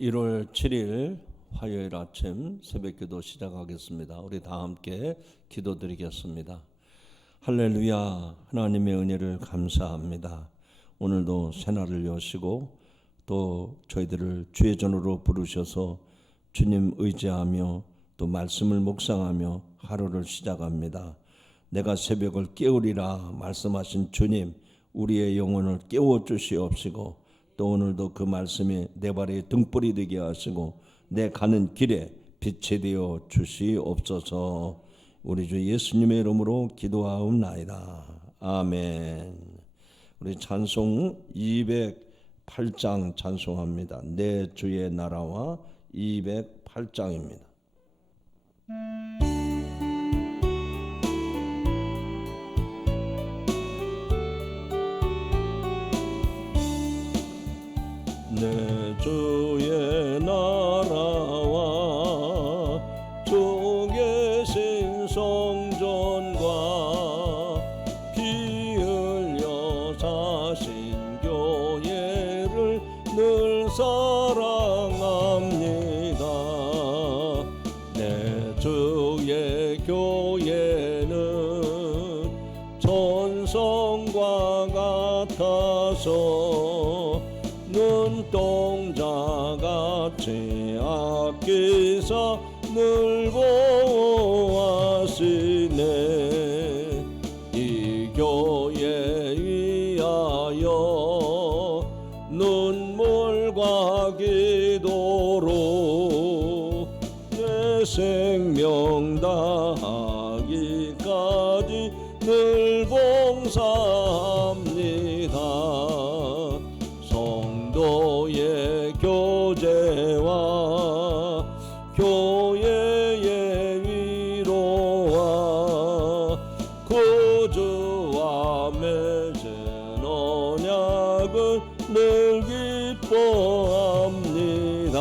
1월 7일 화요일 아침 새벽기도 시작하겠습니다. 우리 다 함께 기도드리겠습니다. 할렐루야. 하나님의 은혜를 감사합니다. 오늘도 새날을 여시고 또 저희들을 주의 전으로 부르셔서 주님 의지하며 또 말씀을 묵상하며 하루를 시작합니다. 내가 새벽을 깨우리라 말씀하신 주님, 우리의 영혼을 깨워주시옵시고 또 오늘도 그 말씀이 내 발의 등불이 되게 하시고 내 가는 길에 빛이 되어 주시옵소서. 우리 주 예수님의 이름으로 기도하옵나이다. 아멘. 우리 찬송 208장 찬송합니다. 내 주의 나라와 208장입니다. 내 주의 나라와 주 계신 성전과 피 흘려 사신 교회를 늘 사랑합니다. 내 주의 교회는 천성과 같아서 눈동자같이 아끼사 늘 보호하시네. 이 교회 위하여 눈물과 기도로 내 생명 다하기까지 늘 봉사합니다. 성도의 교제와 교회의 위로와 구주와 맺은 언약을 늘 기뻐합니다.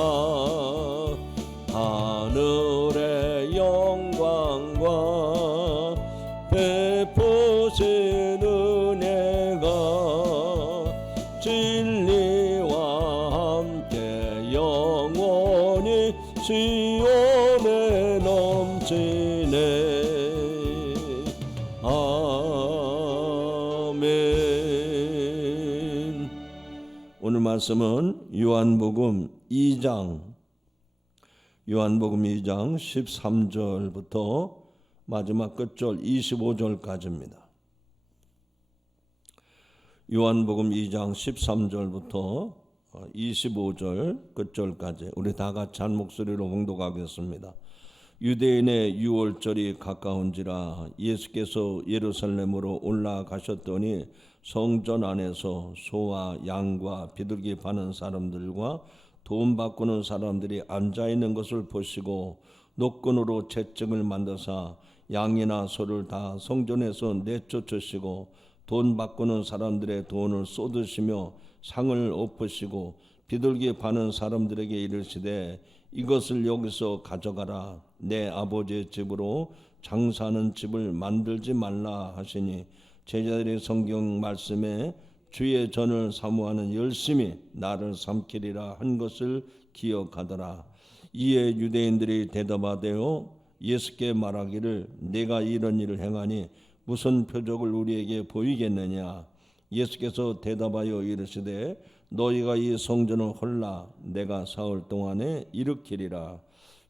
하늘의 영광과 베푸신 은혜가 진리와 함께 영원히 시온에 넘치네. 아멘. 오늘 말씀은 요한복음 2장 13절부터 마지막 끝절 25절까지입니다. 요한복음 2장 13절부터 25절 끝절까지 우리 다 같이 한 목소리로 봉독하겠습니다. 유대인의 유월절이 가까운지라 예수께서 예루살렘으로 올라가셨더니 성전 안에서 소와 양과 비둘기 파는 사람들과 돈 바꾸는 사람들이 앉아있는 것을 보시고 노끈으로 채증을 만드사 양이나 소를 다 성전에서 내쫓으시고 돈 바꾸는 사람들의 돈을 쏟으시며 상을 엎으시고 비둘기 파는 사람들에게 이르시되 이것을 여기서 가져가라. 내 아버지의 집으로 장사하는 집을 만들지 말라 하시니 제자들의 성경 말씀에 주의 전을 사모하는 열심히 나를 삼키리라 한 것을 기억하더라. 이에 유대인들이 대답하되어 예수께 말하기를 내가 이런 일을 행하니 무슨 표적을 우리에게 보이겠느냐. 예수께서 대답하여 이르시되 너희가 이 성전을 헐라 내가 사흘 동안에 일으키리라.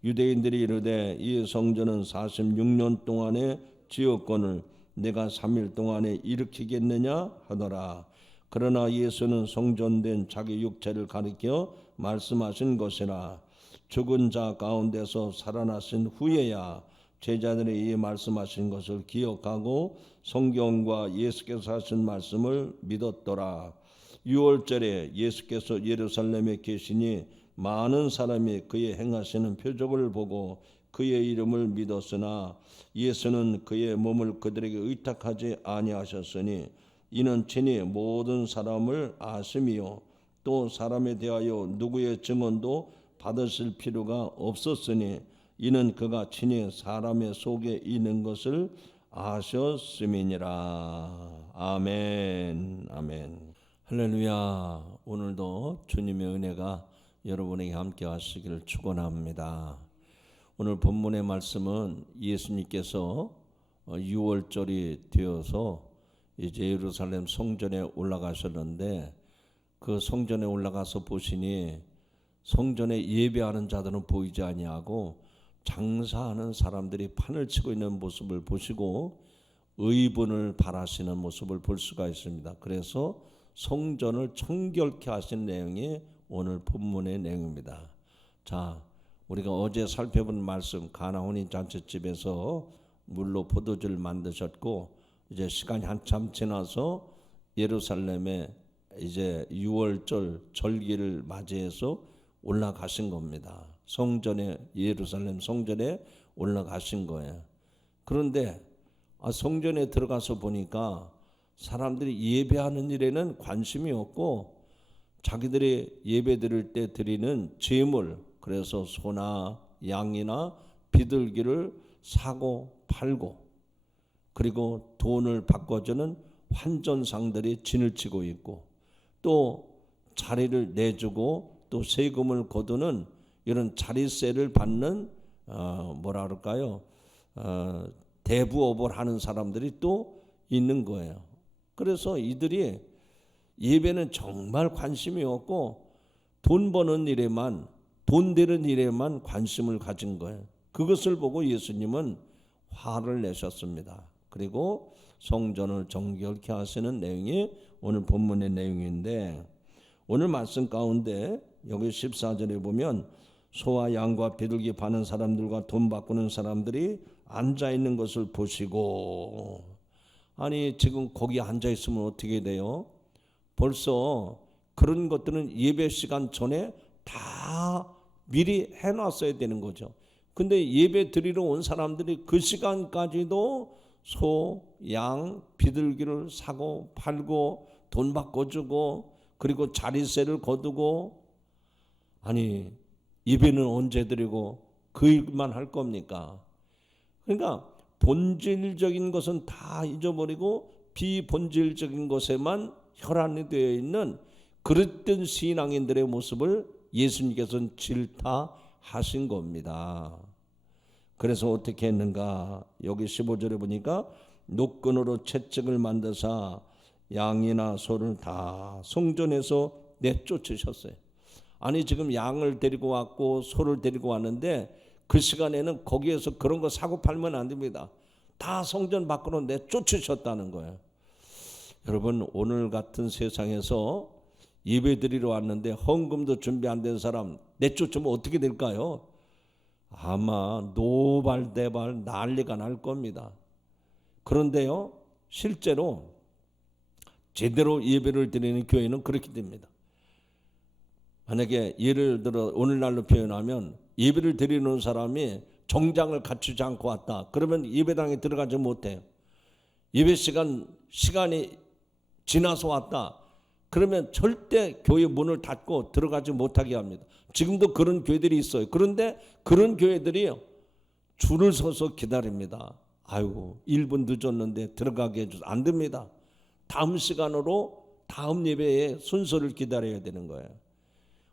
유대인들이 이르되 이 성전은 46년 동안에 지었거늘 내가 3일 동안에 일으키겠느냐 하더라. 그러나 예수는 성전된 자기 육체를 가리켜 말씀하신 것이라. 죽은 자 가운데서 살아나신 후에야 제자들이 이 말씀하신 것을 기억하고 성경과 예수께서 하신 말씀을 믿었더라. 6월절에 예수께서 예루살렘에 계시니 많은 사람이 그의 행하시는 표적을 보고 그의 이름을 믿었으나 예수는 그의 몸을 그들에게 의탁하지 아니하셨으니 이는 친히 모든 사람을 아심이요 또 사람에 대하여 누구의 증언도 받으실 필요가 없었으니 이는 그가 친히 사람의 속에 있는 것을 아셨음이니라. 아멘. 아멘. 할렐루야. 오늘도 주님의 은혜가 여러분에게 함께 하시기를 축원합니다. 오늘 본문의 말씀은 예수님께서 6월절이 되어서 이제 예루살렘 성전에 올라가셨는데 그 성전에 올라가서 보시니 성전에 예배하는 자들은 보이지 아니하고 장사하는 사람들이 판을 치고 있는 모습을 보시고 의분을 바라시는 모습을 볼 수가 있습니다. 그래서 성전을 청결케 하신 내용이 오늘 본문의 내용입니다. 자, 우리가 어제 살펴본 말씀 가나 혼인 잔치집에서 물로 포도주를 만드셨고 이제 시간이 한참 지나서 예루살렘에 이제 6월절 절기를 맞이해서 올라가신 겁니다. 성전에 예루살렘 성전에 올라가신 거예요. 그런데 성전에 들어가서 보니까 사람들이 예배하는 일에는 관심이 없고 자기들이 예배 드릴 때 드리는 제물, 그래서 소나 양이나 비둘기를 사고 팔고 그리고 돈을 바꿔주는 환전상들이 진을 치고 있고 또 자리를 내주고 또 세금을 거두는 이런 자리세를 받는 뭐라 그럴까요? 대부업을 하는 사람들이 또 있는 거예요. 그래서 이들이 예배는 정말 관심이 없고 돈 버는 일에만, 돈 되는 일에만 관심을 가진 거예요. 그것을 보고 예수님은 화를 내셨습니다. 그리고 성전을 정결케 하시는 내용이 오늘 본문의 내용인데 오늘 말씀 가운데 여기 14절에 보면 소와 양과 비둘기 파는 사람들과 돈 바꾸는 사람들이 앉아 있는 것을 보시고, 아니 지금 거기 앉아 있으면 어떻게 돼요? 벌써 그런 것들은 예배 시간 전에 다 미리 해놨어야 되는 거죠. 근데 예배 드리러 온 사람들이 그 시간까지도 소, 양, 비둘기를 사고 팔고 돈 바꿔주고 그리고 자리세를 거두고, 아니 예배는 언제 드리고 그 일만 할 겁니까? 그러니까 본질적인 것은 다 잊어버리고 비본질적인 것에만 혈안이 되어 있는 그릇된 신앙인들의 모습을 예수님께서는 질타하신 겁니다. 그래서 어떻게 했는가? 여기 15절에 보니까 노끈으로 채찍을 만드사 양이나 소를 다 성전에서 내쫓으셨어요. 아니 지금 양을 데리고 왔고 소를 데리고 왔는데 그 시간에는 거기에서 그런 거 사고 팔면 안 됩니다. 다 성전 밖으로 내쫓으셨다는 거예요. 여러분, 오늘 같은 세상에서 예배 드리러 왔는데 헌금도 준비 안 된 사람 내쫓으면 어떻게 될까요? 아마 노발대발 난리가 날 겁니다. 그런데요, 실제로 제대로 예배를 드리는 교회는 그렇게 됩니다. 만약에 예를 들어 오늘날로 표현하면 예배를 드리는 사람이 정장을 갖추지 않고 왔다. 그러면 예배당에 들어가지 못해요. 예배 시간이 지나서 왔다. 그러면 절대 교회 문을 닫고 들어가지 못하게 합니다. 지금도 그런 교회들이 있어요. 그런데 그런 교회들이 줄을 서서 기다립니다. 아이고 1분 늦었는데 들어가게 해줘서 안 됩니다. 다음 시간으로 다음 예배의 순서를 기다려야 되는 거예요.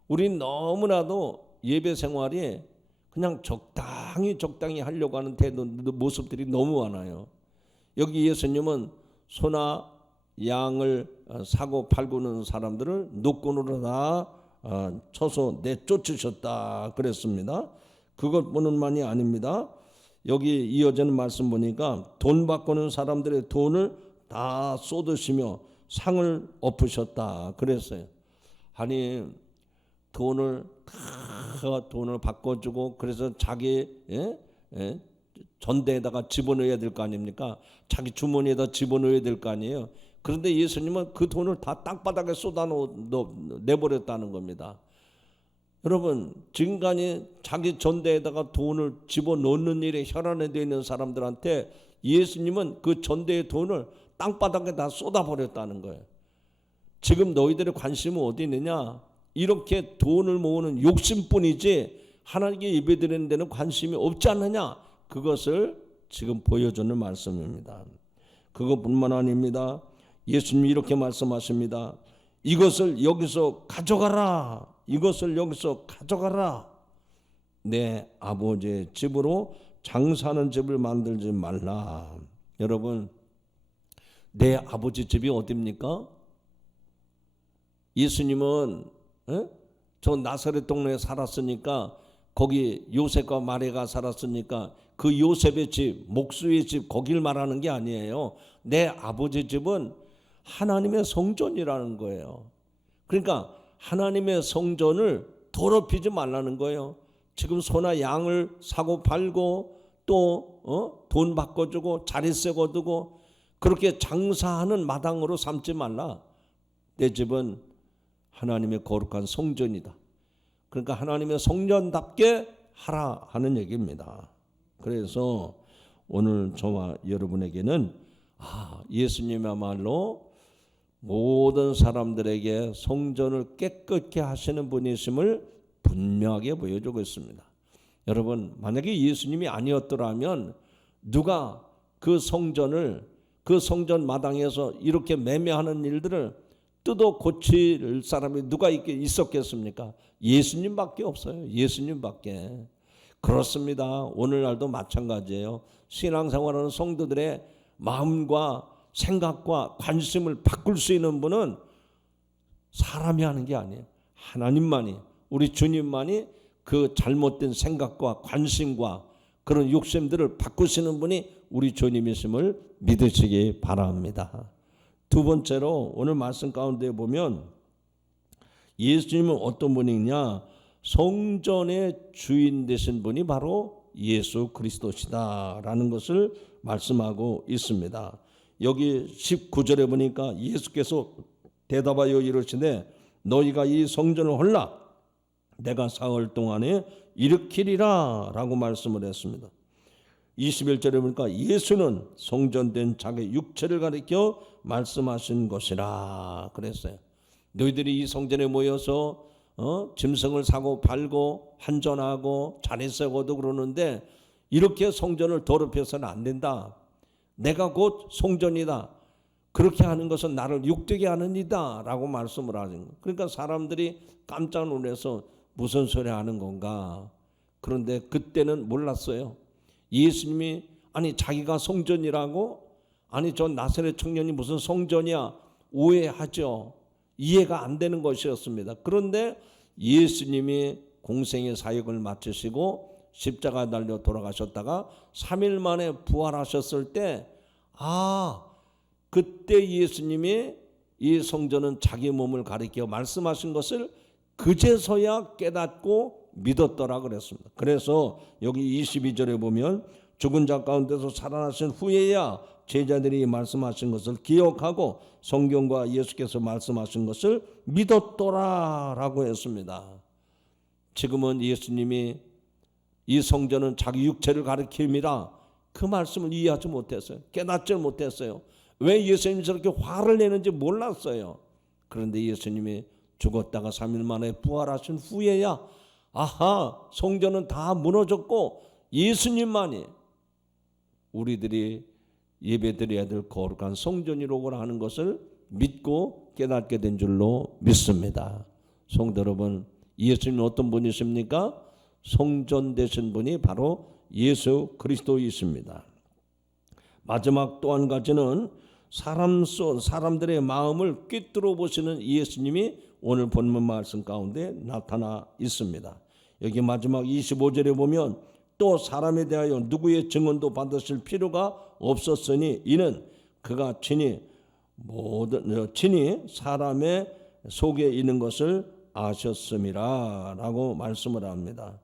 우린 너무나도 예배 생활이 그냥 적당히 하려고 하는 태도 모습들이 너무 많아요. 여기 예수님은 소나 양을 사고 팔고는 사람들을 노끈으로 다 쳐서 내쫓으셨다 그랬습니다. 그것뿐만이 아닙니다. 여기 이어지는 말씀 보니까 돈 바꾸는 사람들의 돈을 다 쏟으시며 상을 엎으셨다 그랬어요. 아니 돈을 바꿔주고 그래서 자기 전대에다가 집어넣어야 될 거 아닙니까? 자기 주머니에다 집어넣어야 될 거 아니에요. 그런데 예수님은 그 돈을 다 땅바닥에 쏟아내버렸다는 겁니다. 여러분, 지금까지 자기 전대에다가 돈을 집어넣는 일에 혈안에 되어 있는 사람들한테 예수님은 그 전대의 돈을 땅바닥에 다 쏟아버렸다는 거예요. 지금 너희들의 관심은 어디 있느냐? 이렇게 돈을 모으는 욕심뿐이지 하나님께 예배드리는 데는 관심이 없지 않느냐? 그것을 지금 보여주는 말씀입니다. 그것뿐만 아닙니다. 예수님이 이렇게 말씀하십니다. 이것을 여기서 가져가라. 이것을 여기서 가져가라. 내 아버지의 집으로 장사하는 집을 만들지 말라. 여러분, 내 아버지 집이 어디입니까? 예수님은 저 나사렛 동네에 살았으니까, 거기 요셉과 마리아가 살았으니까 그 요셉의 집, 목수의 집, 거길 말하는 게 아니에요. 내 아버지 집은 하나님의 성전이라는 거예요. 그러니까 하나님의 성전을 더럽히지 말라는 거예요. 지금 소나 양을 사고 팔고 또 돈 바꿔주고 자릿세 거두고 그렇게 장사하는 마당으로 삼지 말라. 내 집은 하나님의 거룩한 성전이다. 그러니까 하나님의 성전답게 하라 하는 얘기입니다. 그래서 오늘 저와 여러분에게는 예수님이야말로 모든 사람들에게 성전을 깨끗게 하시는 분이심을 분명하게 보여주고 있습니다. 여러분, 만약에 예수님이 아니었더라면 누가 그 성전을, 그 성전 마당에서 이렇게 매매하는 일들을 뜯어 고칠 사람이 누가 있었겠습니까? 예수님밖에 없어요. 예수님밖에. 그렇습니다. 오늘날도 마찬가지예요. 신앙생활하는 성도들의 마음과 생각과 관심을 바꿀 수 있는 분은 사람이 하는 게 아니에요. 하나님만이, 우리 주님만이 그 잘못된 생각과 관심과 그런 욕심들을 바꾸시는 분이 우리 주님이심을 믿으시기 바랍니다. 두 번째로 오늘 말씀 가운데 보면 예수님은 어떤 분이냐? 성전의 주인 되신 분이 바로 예수 그리스도시다라는 것을 말씀하고 있습니다. 여기 19절에 보니까 예수께서 대답하여 이르시되 너희가 이 성전을 헐라 내가 사흘 동안에 일으키리라 라고 말씀을 했습니다. 21절에 보니까 예수는 성전된 자기 육체를 가리켜 말씀하신 것이라 그랬어요. 너희들이 이 성전에 모여서 짐승을 사고 팔고 한전하고 자릿세 거두고 그러는데 이렇게 성전을 더럽혀서는 안 된다. 내가 곧 성전이다. 그렇게 하는 것은 나를 욕되게 하는 이다 라고 말씀을 하신 거예요. 그러니까 사람들이 깜짝 놀라서 무슨 소리 하는 건가. 그런데 그때는 몰랐어요. 예수님이 아니 자기가 성전이라고? 아니 저 나사렛 청년이 무슨 성전이야? 오해하죠. 이해가 안 되는 것이었습니다. 그런데 예수님이 공생의 사역을 마치시고 십자가에 달려 돌아가셨다가 3일 만에 부활하셨을 때 그때 예수님이 이 성전은 자기 몸을 가리켜 말씀하신 것을 그제서야 깨닫고 믿었더라 그랬습니다. 그래서 여기 22절에 보면 죽은 자 가운데서 살아나신 후에야 제자들이 말씀하신 것을 기억하고 성경과 예수께서 말씀하신 것을 믿었더라라고 했습니다. 지금은 예수님이 이 성전은 자기 육체를 가리킴이라 그 말씀을 이해하지 못했어요. 깨닫지 못했어요. 왜 예수님이 저렇게 화를 내는지 몰랐어요. 그런데 예수님이 죽었다가 3일 만에 부활하신 후에야 성전은 다 무너졌고 예수님만이 우리들이 예배드려야 될 거룩한 성전이라고 하는 것을 믿고 깨닫게 된 줄로 믿습니다. 성도 여러분, 예수님은 어떤 분이십니까? 성전 되신 분이 바로 예수 그리스도이십니다. 마지막 또 한 가지는 사람들의 마음을 꿰뚫어 보시는 예수님이 오늘 본문 말씀 가운데 나타나 있습니다. 여기 마지막 25절에 보면 또 사람에 대하여 누구의 증언도 받으실 필요가 없었으니 이는 그가 친히 사람의 속에 있는 것을 아셨음이라 라고 말씀을 합니다.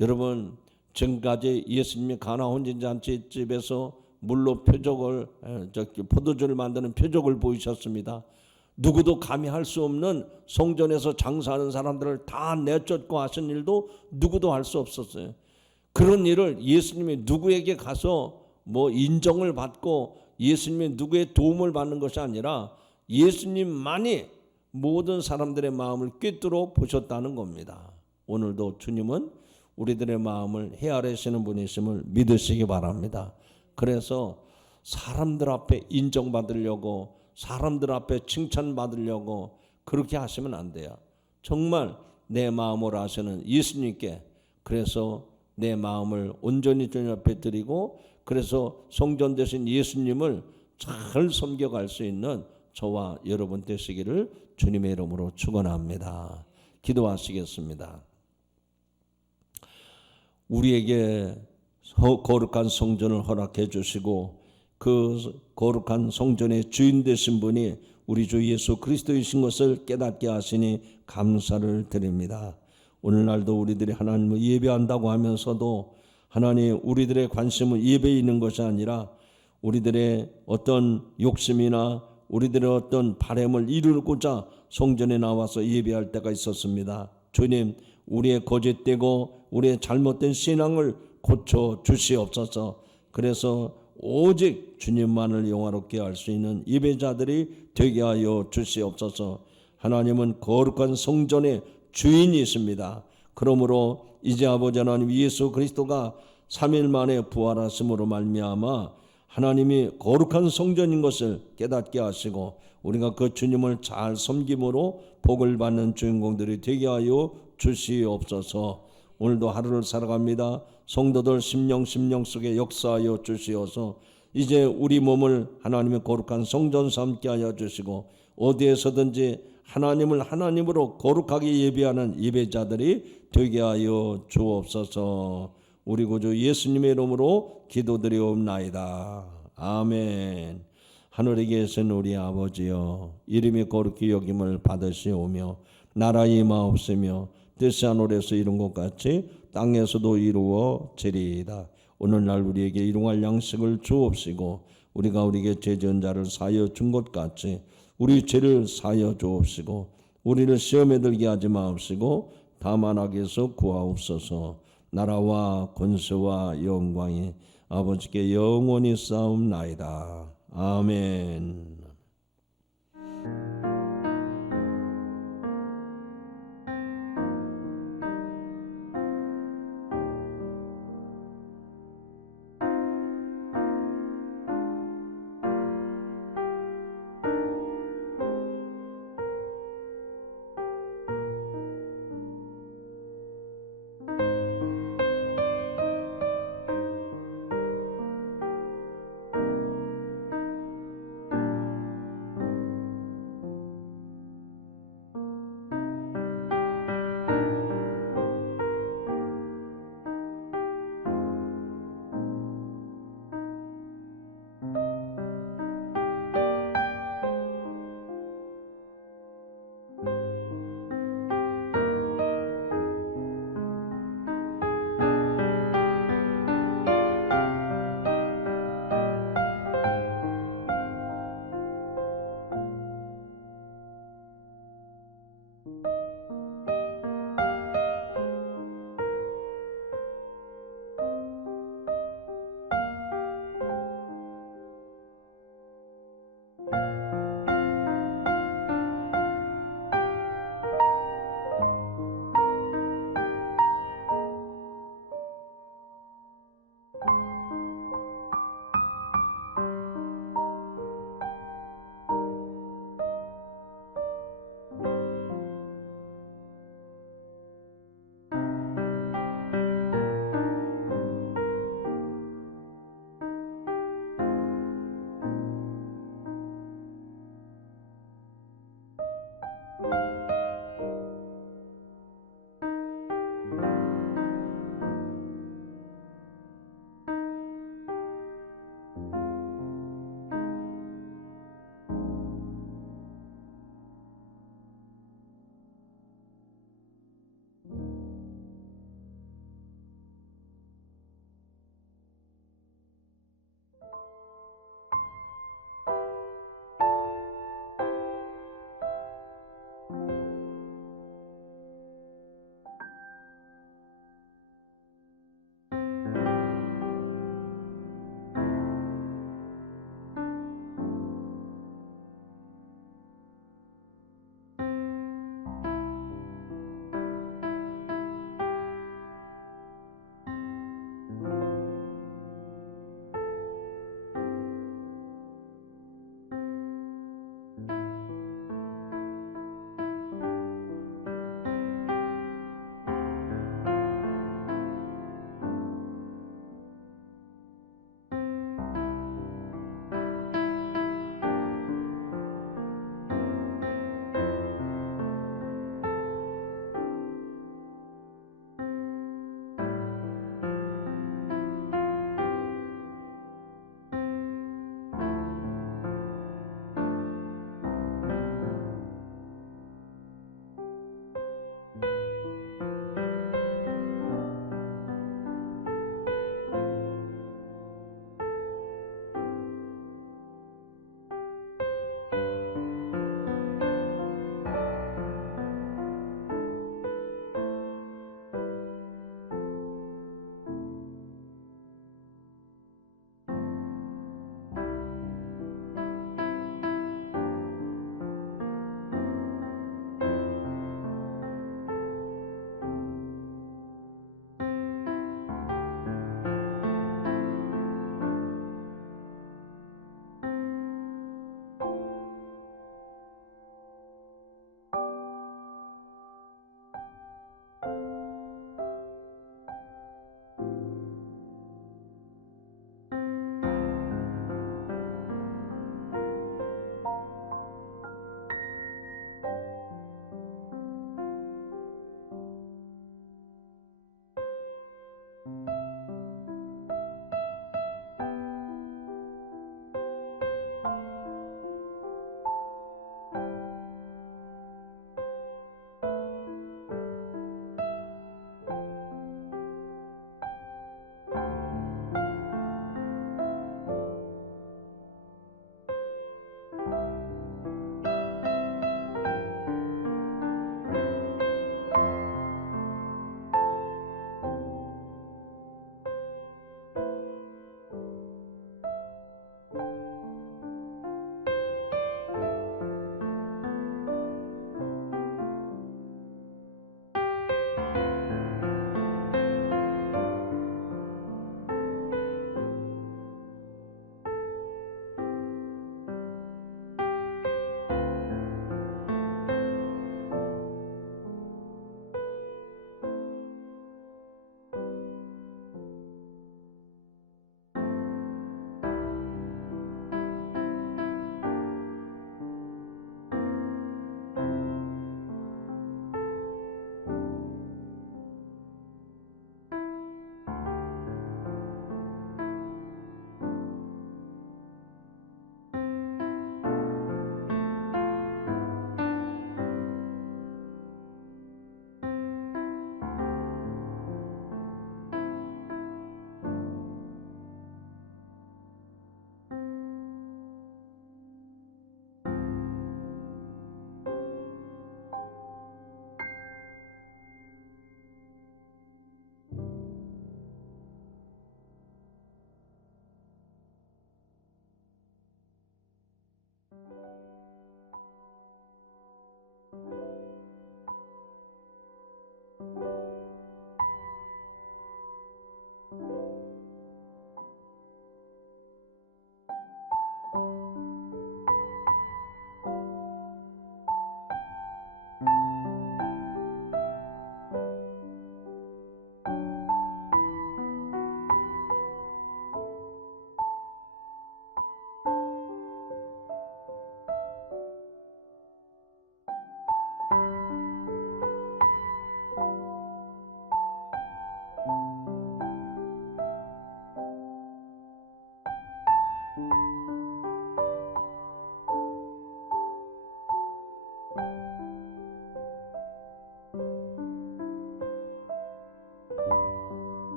여러분, 지금까지 예수님이 가나 혼인잔치집에서 물로 포도주를 만드는 표적을 보이셨습니다. 누구도 감히 할 수 없는 성전에서 장사하는 사람들을 다 내쫓고 하신 일도 누구도 할 수 없었어요. 그런 일을 예수님이 누구에게 가서 인정을 받고 예수님이 누구의 도움을 받는 것이 아니라 예수님만이 모든 사람들의 마음을 꿰뚫어 보셨다는 겁니다. 오늘도 주님은 우리들의 마음을 헤아리시는 분이심을 믿으시기 바랍니다. 그래서 사람들 앞에 인정받으려고 사람들 앞에 칭찬받으려고 그렇게 하시면 안 돼요. 정말 내 마음을 아시는 예수님께 그래서 내 마음을 온전히 주님 앞에 드리고 그래서 성전 되신 예수님을 잘 섬겨갈 수 있는 저와 여러분 되시기를 주님의 이름으로 축원합니다. 기도하시겠습니다. 우리에게 거룩한 성전을 허락해 주시고 그 거룩한 성전의 주인 되신 분이 우리 주 예수 그리스도이신 것을 깨닫게 하시니 감사를 드립니다. 오늘날도 우리들이 하나님을 예배한다고 하면서도 하나님 우리들의 관심은 예배에 있는 것이 아니라 우리들의 어떤 욕심이나 우리들의 어떤 바람을 이루고자 성전에 나와서 예배할 때가 있었습니다. 주님, 우리의 거짓되고 우리의 잘못된 신앙을 고쳐 주시옵소서. 그래서 오직 주님만을 영화롭게 할 수 있는 예배자들이 되게 하여 주시옵소서. 하나님은 거룩한 성전의 주인이십니다. 그러므로 이제 아버지 하나님 예수 그리스도가 3일 만에 부활하심으로 말미암아 하나님이 거룩한 성전인 것을 깨닫게 하시고 우리가 그 주님을 잘 섬김으로 복을 받는 주인공들이 되게 하여 주시옵소서. 오늘도 하루를 살아갑니다. 성도들 심령 속에 역사하여 주시어서 이제 우리 몸을 하나님의 거룩한 성전 삼게 하여 주시고 어디에서든지 하나님을 하나님으로 거룩하게 예배하는 예배자들이 되게 하여 주옵소서. 우리 구주 예수님의 이름으로 기도드리옵나이다. 아멘. 하늘에 계신 우리 아버지여, 이름이 거룩히 여김을 받으시오며 나라의 임하옵시며 뜻이 하늘에서 이룬 것 같이 땅에서도 이루어지리이다. 오늘날 우리에게 일용할 양식을 주옵시고 우리가 우리에게 죄 지은 자를 사하여 준 것 같이 우리 죄를 사하여 주옵시고 우리를 시험에 들게 하지 마옵시고 다만 악에서 구하옵소서. 나라와 권세와 영광이 아버지께 영원히 싸움나이다. 아멘.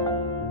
음.